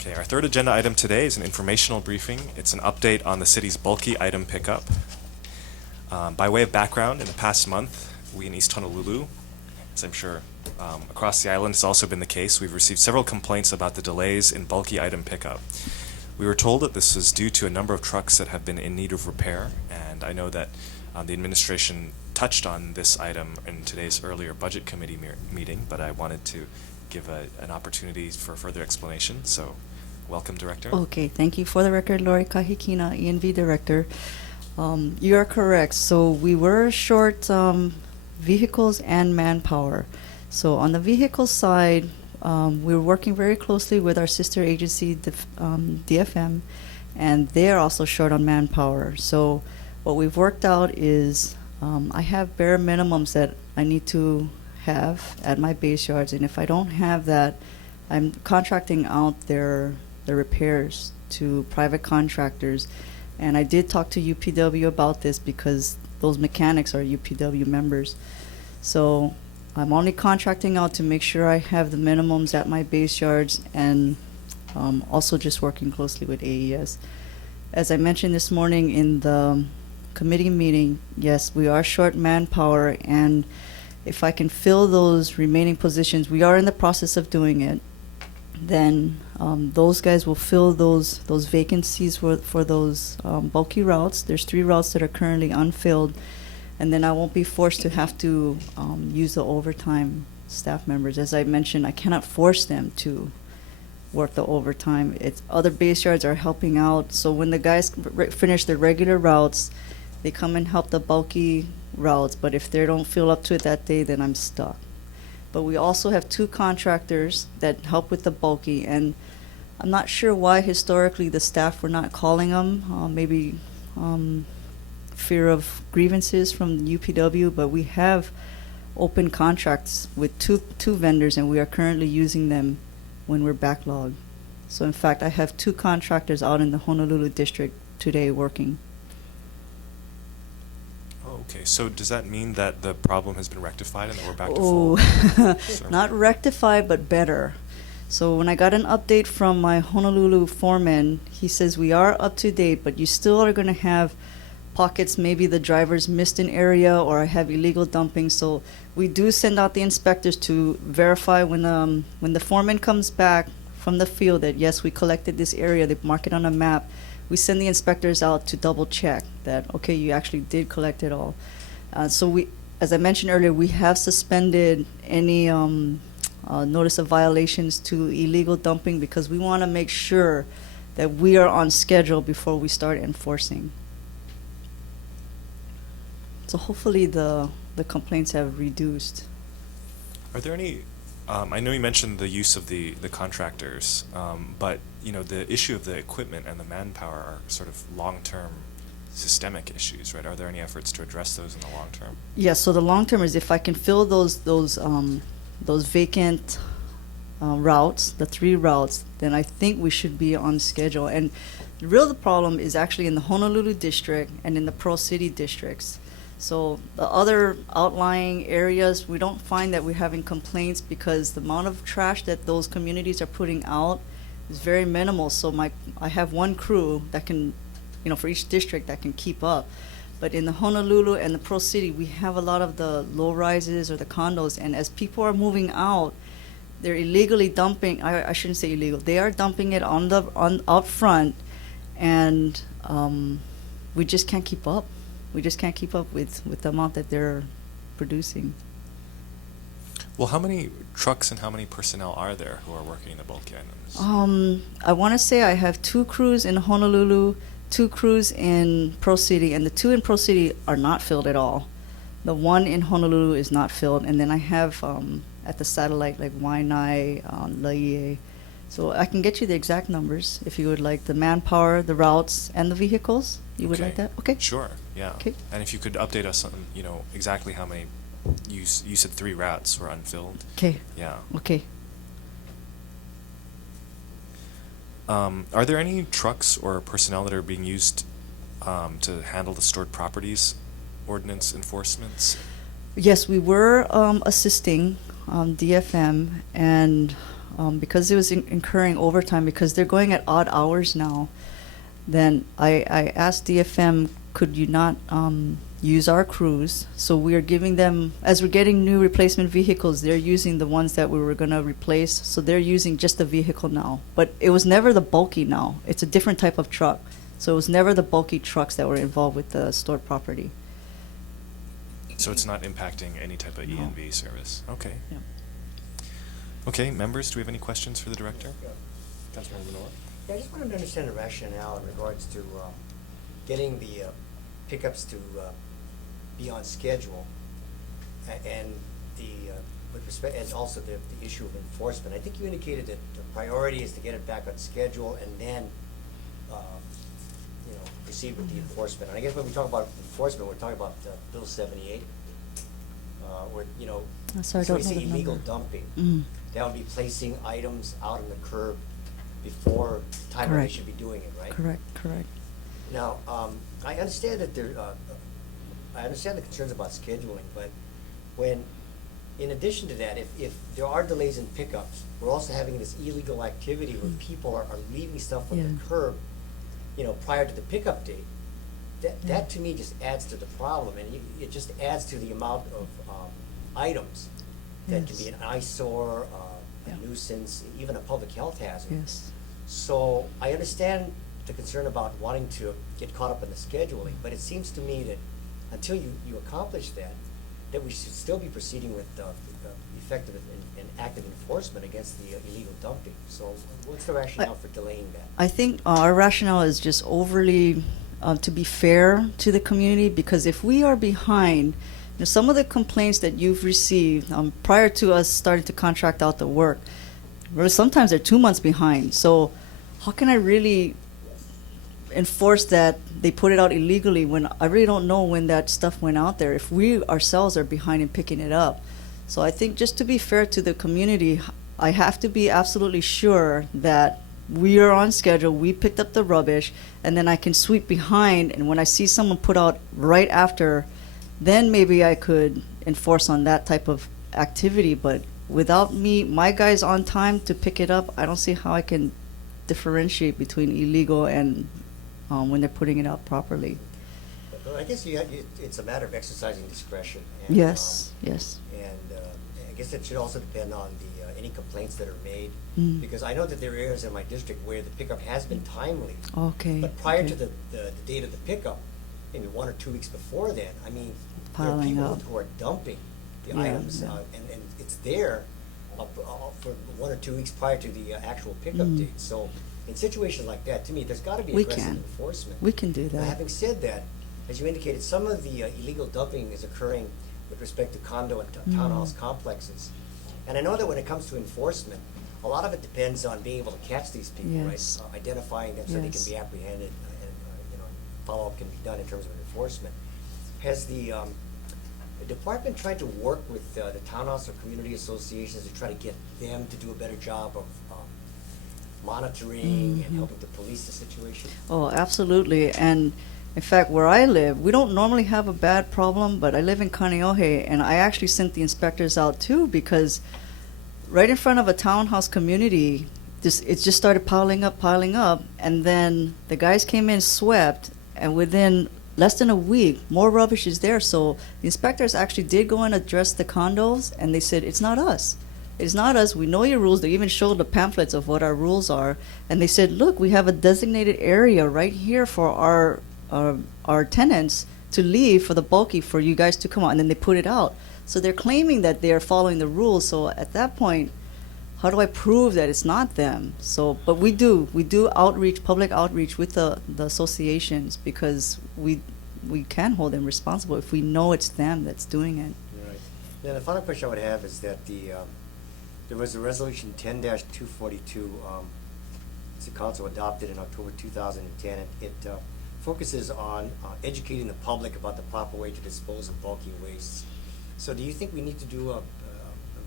Okay, our third agenda item today is an informational briefing. It's an update on the city's bulky item pickup. By way of background, in the past month, we in East Honolulu, as I'm sure across the island has also been the case, we've received several complaints about the delays in bulky item pickup. We were told that this was due to a number of trucks that have been in need of repair, and I know that the administration touched on this item in today's earlier budget committee meeting, but I wanted to give an opportunity for further explanation. So, welcome, Director. Okay, thank you. For the record, Lori Kahikina, E&V Director. You are correct. So we were short vehicles and manpower. So on the vehicle side, we were working very closely with our sister agency, DFM, and they are also short on manpower. So what we've worked out is I have bare minimums that I need to have at my base yards, and if I don't have that, I'm contracting out their repairs to private contractors. And I did talk to UPW about this because those mechanics are UPW members. So I'm only contracting out to make sure I have the minimums at my base yards, and also just working closely with AES. As I mentioned this morning in the committee meeting, yes, we are short manpower, and if I can fill those remaining positions, we are in the process of doing it, then those guys will fill those vacancies for those bulky routes. There's 3 routes that are currently unfilled, and then I won't be forced to have to use the overtime staff members. As I mentioned, I cannot force them to work the overtime. It's other base yards are helping out. So when the guys finish their regular routes, they come and help the bulky routes. But if they don't feel up to it that day, then I'm stuck. But we also have 2 contractors that help with the bulky, and I'm not sure why historically the staff were not calling them. Maybe fear of grievances from the UPW, but we have open contracts with two vendors, and we are currently using them when we're backlogged. So in fact, I have 2 contractors out in the Honolulu district today working. Okay, so does that mean that the problem has been rectified and that we're back to Oh, full? not rectified, but better. So when I got an update from my Honolulu foreman, he says we are up to date, but you still are going to have pockets. Maybe the drivers missed an area or have illegal dumping. So we do send out the inspectors to verify when the foreman comes back from the field that yes, we collected this area. They mark it on a map. We send the inspectors out to double check that, okay, you actually did collect it all. So we, as I mentioned earlier, we have suspended any notice of violations to illegal dumping because we want to make sure that we are on schedule before we start enforcing. So hopefully the complaints have reduced. Are there any, I know you mentioned the use of the contractors, but you know, the issue of the equipment and the manpower are sort of long-term systemic issues, right? Are there any efforts to address those in the long term? Yes, so the long term is if I can fill those vacant routes, the 3 routes, then I think we should be on schedule. And the problem is actually in the Honolulu district and in the Pearl City districts. So the other outlying areas, we don't find that we're having complaints because the amount of trash that those communities are putting out is very minimal. So I have 1 crew that can, you know, for each district that can keep up. But in the Honolulu and the Pearl City, we have a lot of the low rises or the condos, and as people are moving out, they're illegally dumping. I shouldn't say illegal. They are dumping it on out front, and we just can't keep up. We just can't keep up with the amount that they're producing. Well, how many trucks and how many personnel are there who are working the bulky items? I want to say I have 2 crews in Honolulu, 2 crews in Pro City, and the 2 in Pro City are not filled at all. The 1 in Honolulu is not filled, and then I have at the satellite like Waianae, Laie. So I can get you the exact numbers if you would like the manpower, the routes, and the vehicles. You would like that? Okay. Sure. Yeah. Okay. And if you could update us on, you know, exactly how many. You said 3 routes were unfilled. Okay. Yeah. Okay. Are there any trucks or personnel that are being used to handle the stored properties ordinance enforcements? Yes, we were assisting DFM, and because it was incurring overtime, because they're going at odd hours now, then I asked DFM, could you not use our crews? So we are giving them, as we're getting new replacement vehicles, they're using the ones that we were going to replace. So they're using just the vehicle now. But it was never the bulky now. It's a different type of truck. So it was never the bulky trucks that were involved with the stored property. So it's not impacting any type of No. E&V service? Okay. Yeah. Okay, members, do we have any questions for the director? Yeah. Councilmember Manoa? Yeah, I just wanted to understand the rationale in regards to getting the pickups to be on schedule, and the with respect, and also the issue of enforcement. I think you indicated that the priority is to get it back on schedule and then proceed with the enforcement. And I guess when we talk about enforcement, we're talking about Bill 78, where Sorry, I so don't we know see the illegal number. dumping. Mm. That would be placing items out on the curb before the time when they Correct. should be doing it, right? Correct. Now, I understand that I understand the concerns about scheduling, but when, in addition to that, if there are delays in pickups, we're also having this illegal activity where people are leaving stuff on Yeah. the curb, prior to the pickup date. That to me just adds to the problem, and it just adds to the amount of items that can be Yes. an eyesore, Yeah. a nuisance, even a public health hazard. Yes. So I understand the concern about wanting to get caught up in the scheduling, but it seems to me that until you accomplish that we should still be proceeding with effective and active enforcement against the illegal dumping. So what's the rationale for delaying that? I think our rationale is just overly to be fair to the community, because if we are behind, some of the complaints that you've received prior to us starting to contract out the work, sometimes they're 2 months behind. So how can I really enforce that they put it out illegally when I really don't know when that stuff went out there if we ourselves are behind in picking it up? So I think just to be fair to the community, I have to be absolutely sure that we are on schedule, we picked up the rubbish, and then I can sweep behind, and when I see someone put out right after, then maybe I could enforce on that type of activity. But without my guys on time to pick it up, I don't see how I can differentiate between illegal and when they're putting it out properly. But I guess it's a matter of exercising discretion. And, Yes. And I guess it should also depend on any complaints that are made, Mm. because I know that there are areas in my district where the pickup has been timely. Okay. But prior okay. to the date of the pickup, maybe 1 or 2 weeks before then, I mean, there are Piling people up. who are dumping the Yeah, items, yeah. and it's there for 1 or 2 weeks prior to the actual pickup Mm. date. So in situations like that, to me, there's got to be We aggressive can. enforcement. We can do Now, that. having said that, as you indicated, some of the illegal dumping is occurring with respect to condo and townhouse complexes. And I know that when it comes to enforcement, a lot of it depends on being able to catch these people, Yes. right? Identifying them so they can Yes. be apprehended, and follow-up can be done in terms of enforcement. Has the department tried to work with the townhouse or community associations to try to get them to do a better job of monitoring and Mhm. helping to police the situation? Oh, absolutely. And in fact, where I live, we don't normally have a bad problem, but I live in Kaneohe, and I actually sent the inspectors out too, because right in front of a townhouse community, it just started piling up, and then the guys came in, swept, and within less than a week, more rubbish is there. So the inspectors actually did go and address the condos, and they said, it's not us. It's not us. We know your rules. They even showed the pamphlets of what our rules are. And they said, look, we have a designated area right here for our tenants to leave for the bulky for you guys to come out. And then they put it out. So they're claiming that they are following the rules. So at that point, how do I prove that it's not them? So, but we do outreach, public outreach with the associations, because we can hold them responsible if we know it's them that's doing it. Right. Then the final question I would have is that there was a resolution 10-242, the council adopted in October 2010. It focuses on educating the public about the proper way to dispose of bulky wastes. So do you think we need to do a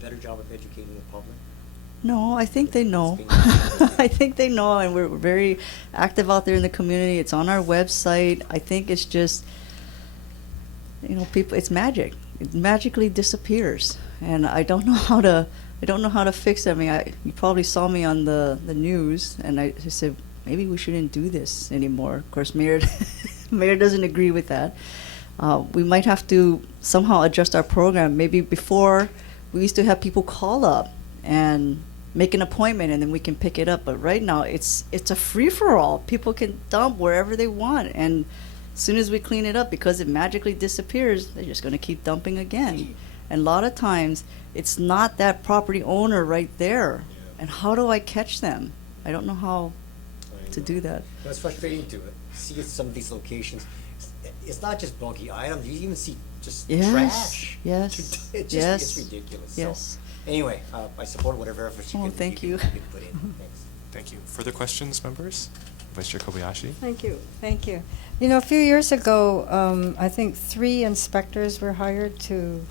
better job of educating the public? No, I think they know. It's being- I think they know, and we're very active out there in the community. It's on our website. I think it's just, people, it's magic. It magically disappears. And I don't know I don't know how to fix it. I mean, you probably saw me on the news, and I just said, maybe we shouldn't do this anymore. Of course, Mayor, Mayor doesn't agree with that. We might have to somehow adjust our program. Maybe before, we used to have people call up and make an appointment, and then we can pick it up. But right now, it's a free-for-all. People can dump wherever they want, and as soon as we clean it up, because it magically disappears, they're just going to keep dumping again. And a lot of times, it's not that property owner right there. And how do I catch them? I don't know how to do that. It's frustrating to see at some of these locations. It's not just bulky items. You even see just Yes, trash. yes, It's just, yes, it's ridiculous. yes. So, anyway, I support whatever efforts you Oh, can thank you. you can put in. Thanks. Thank you. Further questions, members? Vice Chair Kobayashi? Thank you, thank you. You know, a few years ago, I think 3 inspectors were hired to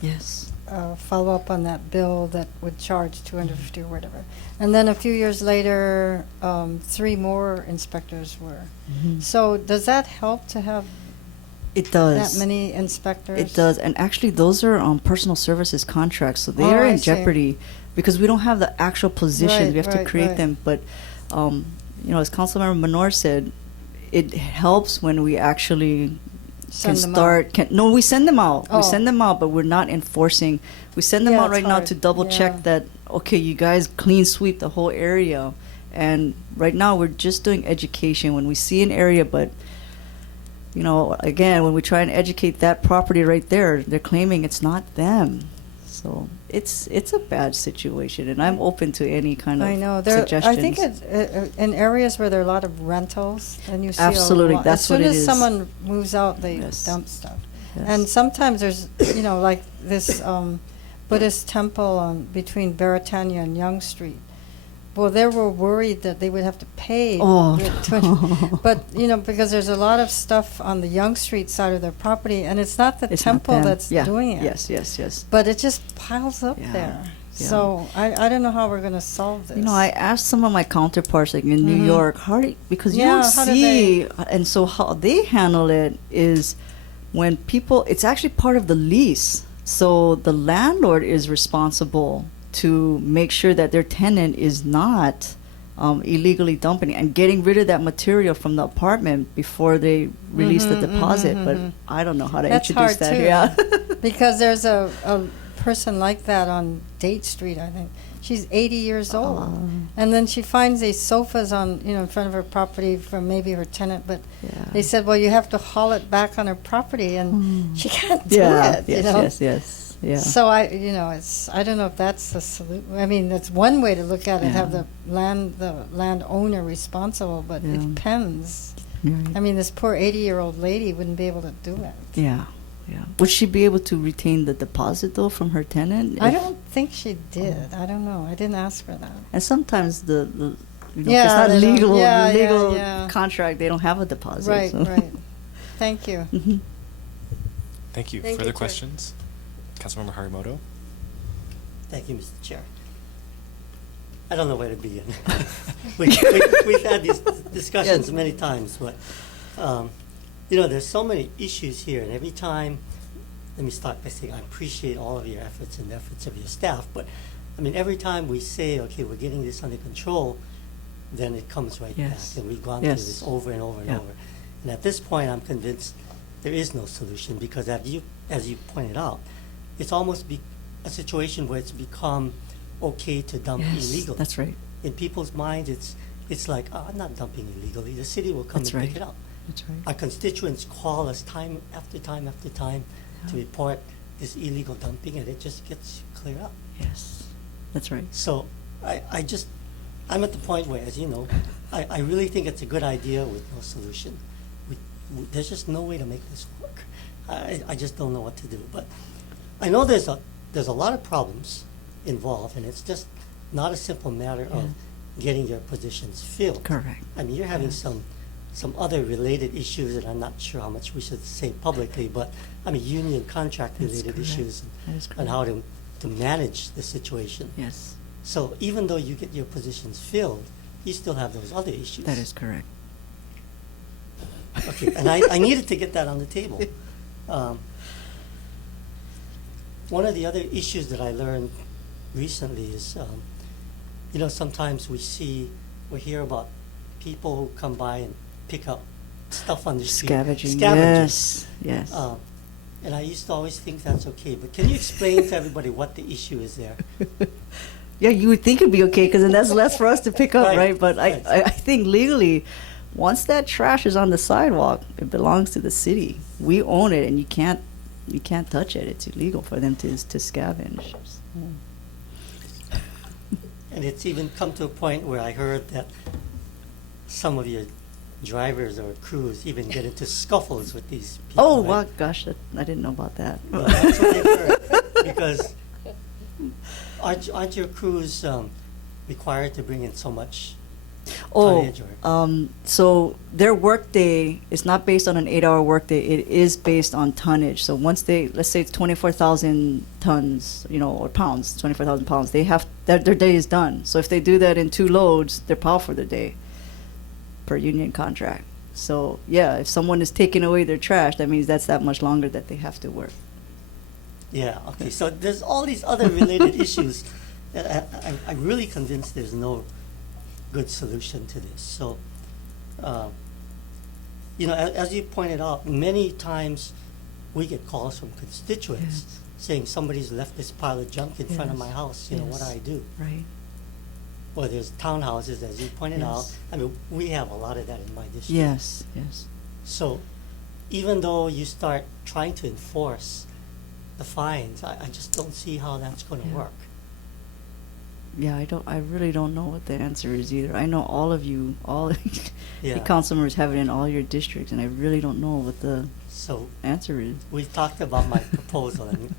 Yes. follow up on that bill that would charge $250 or whatever. And then a few years later, 3 more inspectors were. Mhm. So does that help to have It does. that many inspectors? It does, and actually, those are personal services contracts, so they Oh, are I in see. jeopardy because we don't have the actual positions. Right, We have to right, create right. them. But you know, as Councilmember Menor said, it helps when we actually Send can them start. out. No, we send them out. Oh. We send them out, but we're not enforcing. We send them Yeah, out it's right now hard. to double Yeah. check that. Okay, you guys clean sweep the whole area, and right now we're just doing education when we see an area, but. You know, again, when we try and educate that property right there, they're claiming it's not them. So it's a bad situation, and I'm open to any kind of I know. suggestions. I think in areas where there are a lot of rentals, and you see Absolutely, a lot. that's what it As soon is. as someone moves out, they Yes. dump stuff. Yes. And sometimes there's, you know, like this Buddhist temple between Beretania and Yonge Street. Well, they were worried that they would have to pay. Oh, the but, you know, because there's a lot of stuff on the Yonge Street side of their property, and it's not the It's not temple them. that's Yeah. doing it. Yes, yes, yes. But it just piles up Yeah, there. yeah. So I don't know how we're going to solve this. You know, I asked some of my counterparts, like in New Mhm. York, because you Yeah, don't how do see, and so how they handle it is when people, it's actually part of the lease. So the landlord is responsible to make sure that their tenant is not illegally dumping and getting rid of that material from the apartment before they release the Mhm, deposit. mhm, But mhm. I don't know how to That's introduce hard that. too. Yeah. Because there's a person like that on Date Street, I think. She's 80 years old. Oh. And then she finds these sofas on, you know, in front of her property from maybe her tenant, but Yeah. they said, well, you have to haul it back on her property, and she can't do Yeah. it, Yes, you know. yes, yes. Yeah. So I don't know if that's the solution. I mean, that's one way to look at it, have Yeah. the landowner responsible, but Yeah. it depends. Right. I mean, this poor 80-year-old lady wouldn't be able to do it. Yeah, yeah. Would she be able to retain the deposit though from her tenant? I If- don't think she did. I don't know. I didn't ask her that. And sometimes the you know, if Yeah, it's not they don't- legal yeah, yeah, legal yeah. contract, they don't have a deposit. Right, so. right. Thank you. Mhm. Thank you. Thank Further you, Chair. questions? Councilmember Harimoto? Thank you, Mr. Chair. I don't know where to begin. We've had these discussions Yes. many times, but, you know, there's so many issues here, and every time, let me start by saying I appreciate all of your efforts and the efforts of your staff, but, I mean, every time we say, okay, we're getting this under control, then it comes right Yes. back, and we've gone through Yes. this over and over and Yeah. over. And at this point, I'm convinced there is no solution, because as you pointed out, it's almost a situation where it's become okay to dump Yes, illegally. that's right. In people's minds, it's like, oh, I'm not dumping illegally. The city will come That's and right. pick it up. That's right. Our constituents call us time after time after time to Yeah. report this illegal dumping, and it just gets cleared up. Yes, that's right. So I'm at the point where, as you know, I really think it's a good idea with no solution. There's just no way to make this work. I just don't know what to do. But I know there's a lot of problems involved, and it's just not a simple matter of getting your positions filled. Correct. I mean, you're having Yes. some other related issues that I'm not sure how much we should say publicly, but I mean, union contract That's related correct. issues That is and how correct. to manage the situation. Yes, So even though you get your positions filled, you still have those other issues. that is correct. Okay, and I needed to get that on the table. One of the other issues that I learned recently is, sometimes we hear about people who come by and pick up stuff on the street. Scavenging. Scavengers. Yes. And I used to always think that's okay, but can you explain to everybody what the issue is there? Yeah, you would think it'd be okay because then that's less for us to pick up, Right, right? But right. I think legally, once that trash is on the sidewalk, it belongs to the city. We own it, and you can't touch it. It's illegal for them to scavenge. And it's even come to a point where I heard that some of your drivers or crews even get into scuffles with these people. Oh, right? wow, gosh, I didn't know about that. Well, that's what I've heard. Because aren't your crews required to bring in so much tonnage? So their workday is not based on an 8-hour workday. It is based on tonnage. So once let's say it's 24,000 tons, or pounds, 24,000 pounds, their day is done. So if they do that in 2 loads, they're piled for the day per union contract. So yeah, if someone is taking away their trash, that means that's that much longer that they have to work. Yeah, okay. So there's all these other related issues. I'm really convinced there's no good solution to this. So, as you pointed out, many times we get calls from constituents Yes. saying somebody's left this pile of junk in front of Yes. my house. What do Yes. I do? Right. Or there's townhouses, as you pointed out. Yes. I mean, we have a lot of that in my district. Yes. So even though you start trying to enforce the fines, I just don't see how that's going to Yeah. work. Yeah, I really don't know what the answer is either. I know all of you, Yeah. the council members have it in all your districts, and I really don't know what the So answer is. we've talked about my proposal, and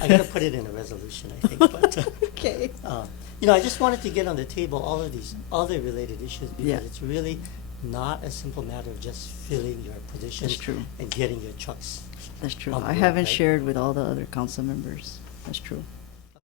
I got to put it in a resolution, I think. But Okay. I just wanted to get on the table all of these other related issues because Yeah. it's really not a simple matter of just filling your positions That's true. and getting your trucks. That's true. on the I road, haven't right? shared with all the other council members. That's true.